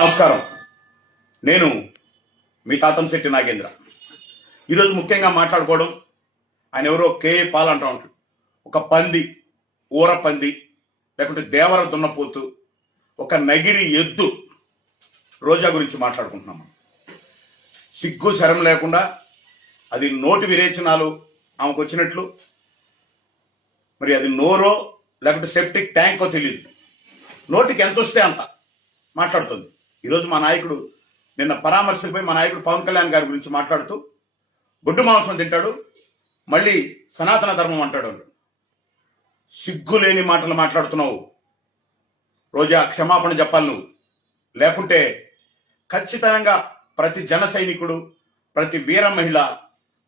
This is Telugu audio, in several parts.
నమస్కారం. నేను మీ తాతంశెట్టి నాగేంద్ర. ఈరోజు ముఖ్యంగా మాట్లాడుకోవడం, ఆయన ఎవరో కేఏ పాల్ అంటూ ఉంటాడు. ఒక పంది, ఊర పంది, లేకుంటే దేవర దున్నపోతు, ఒక నగిరి ఎద్దు రోజా గురించి మాట్లాడుకుంటున్నాము. సిగ్గు శరం లేకుండా అది నోటి విరేచనాలు ఆమెకు వచ్చినట్లు, మరి అది నోరో లేకుంటే సెప్టిక్ ట్యాంకో తెలియదు, నోటికి ఎంత వస్తే అంత మాట్లాడుతుంది. ఈరోజు మా నాయకుడు నిన్న పరామర్శలపై మా నాయకుడు పవన్ కళ్యాణ్ గారి గురించి మాట్లాడుతూ గుడ్డు మాంసం తింటాడు, మళ్ళీ సనాతన ధర్మం అంటాడు. సిగ్గు లేని మాటలు మాట్లాడుతున్నావు రోజా, క్షమాపణ చెప్పాలి నువ్వు. లేకుంటే ఖచ్చితంగా ప్రతి జన సైనికుడు, ప్రతి వీర మహిళ,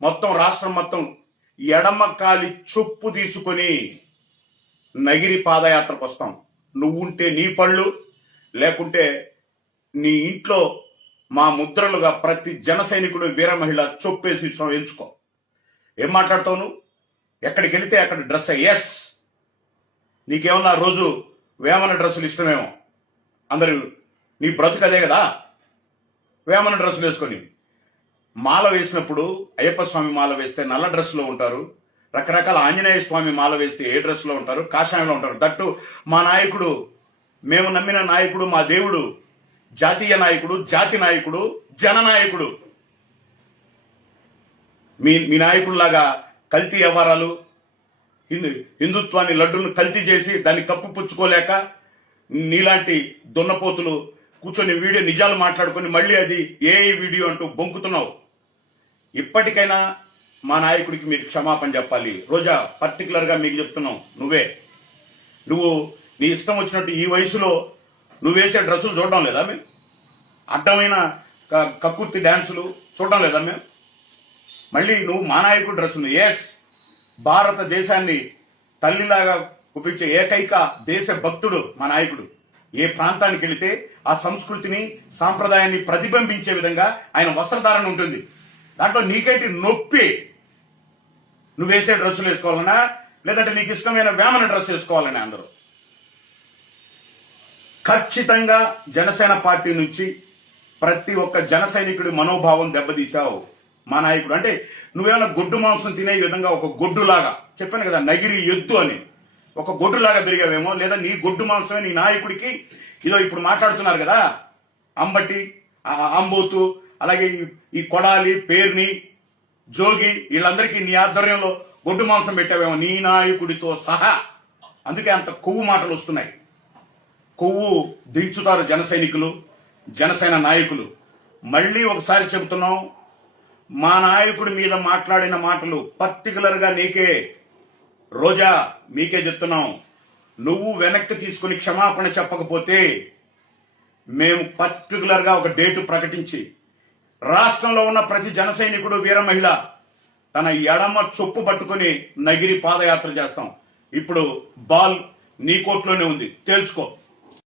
మొత్తం రాష్ట్రం మొత్తం ఎడమ కాలి చొప్పు తీసుకొని నగిరి పాదయాత్రకు వస్తాం. నువ్వుంటే నీ పళ్ళు, లేకుంటే నీ ఇంట్లో మా ముద్రలుగా ప్రతి జన సైనికుడు, వీర మహిళ చొప్పేసి ఎంచుకో. ఏం మాట్లాడతావు నువ్వు? ఎక్కడికి వెళితే అక్కడ డ్రెస్. ఎస్, నీకేమన్నా రోజు వేమన డ్రెస్సులు ఇష్టమేమో. అందరూ నీ బ్రతుకు అదే కదా, వేమన డ్రెస్సులు వేసుకొని. మాల వేసినప్పుడు అయ్యప్ప స్వామి మాల వేస్తే నల్ల డ్రెస్సులో ఉంటారు, రకరకాల ఆంజనేయ స్వామి మాల వేస్తే ఏ డ్రెస్సులో ఉంటారు, కాషాయంలో ఉంటారు. దట్టు మా నాయకుడు, మేము నమ్మిన నాయకుడు, మా దేవుడు జాతీయ నాయకుడు, జాతి నాయకుడు, జననాయకుడు. మీ నాయకుల్లాగా కల్తీ వ్యవహారాలు, హిందుత్వాన్ని, లడ్డును కల్తీ చేసి దాన్ని కప్పుపుచ్చుకోలేక నీలాంటి దున్నపోతులు కూర్చొని వీడియో నిజాలు మాట్లాడుకొని మళ్ళీ అది ఏ వీడియో అంటూ బొంకుతున్నావు. ఇప్పటికైనా మా నాయకుడికి మీరు క్షమాపణ చెప్పాలి. రోజా, పర్టికులర్గా మీకు చెప్తున్నావు, నువ్వు నీ ఇష్టం వచ్చినట్టు ఈ వయసులో నువ్వు వేసే డ్రెస్సులు చూడడం లేదా మేము? అడ్డమైన కక్కుర్తి డ్యాన్సులు చూడడం లేదా మేము? మళ్ళీ నువ్వు మా నాయకుడు డ్రెస్సులు. ఎస్, భారతదేశాన్ని తల్లిలాగా చూపించే ఏకైక దేశ భక్తుడు మా నాయకుడు. ఏ ప్రాంతానికి వెళితే ఆ సంస్కృతిని, సాంప్రదాయాన్ని ప్రతిబింబించే విధంగా ఆయన వస్త్రధారణ ఉంటుంది. దాంట్లో నీకేంటి నొప్పి? నువ్వు వేసే డ్రెస్సులు వేసుకోవాలన్నా, లేదంటే నీకు ఇష్టమైన వేమన డ్రెస్ వేసుకోవాలని అందరూ. ఖచ్చితంగా జనసేన పార్టీ నుంచి ప్రతి ఒక్క జన సైనికుడి మనోభావం దెబ్బతీశావు మా నాయకుడు. అంటే నువ్వేమైనా గొడ్డు మాంసం తినే విధంగా ఒక గొడ్డులాగా, చెప్పాను కదా నగిరి ఎద్దు అని, ఒక గొడ్డులాగా పెరిగావేమో. లేదా నీ గొడ్డు మాంసమే నీ నాయకుడికి ఇదో ఇప్పుడు మాట్లాడుతున్నారు కదా, అంబటి, అంబోతు, అలాగే ఈ కొడాలి, పేర్ని, జోగి, వీళ్ళందరికీ నీ ఆధ్వర్యంలో గొడ్డు మాంసం పెట్టావేమో నీ నాయకుడితో సహా. అందుకే అంత కొవ్వు మాటలు వస్తున్నాయి. కొవ్వు దించుతారు జన సైనికులు, జనసేన నాయకులు. మళ్ళీ ఒకసారి చెబుతున్నాం, మా నాయకుడి మీద మాట్లాడిన మాటలు పర్టికులర్గా నీకే రోజా, మీకే చెప్తున్నాం. నువ్వు వెనక్కి తీసుకుని క్షమాపణ చెప్పకపోతే మేము పర్టికులర్గా ఒక డేటు ప్రకటించి రాష్ట్రంలో ఉన్న ప్రతి జన సైనికుడు, వీర మహిళ తన ఎడమ చొప్పు పట్టుకుని నగిరి పాదయాత్ర చేస్తాం. ఇప్పుడు బాల్ నీ కోర్టులోనే ఉంది, తేల్చుకో.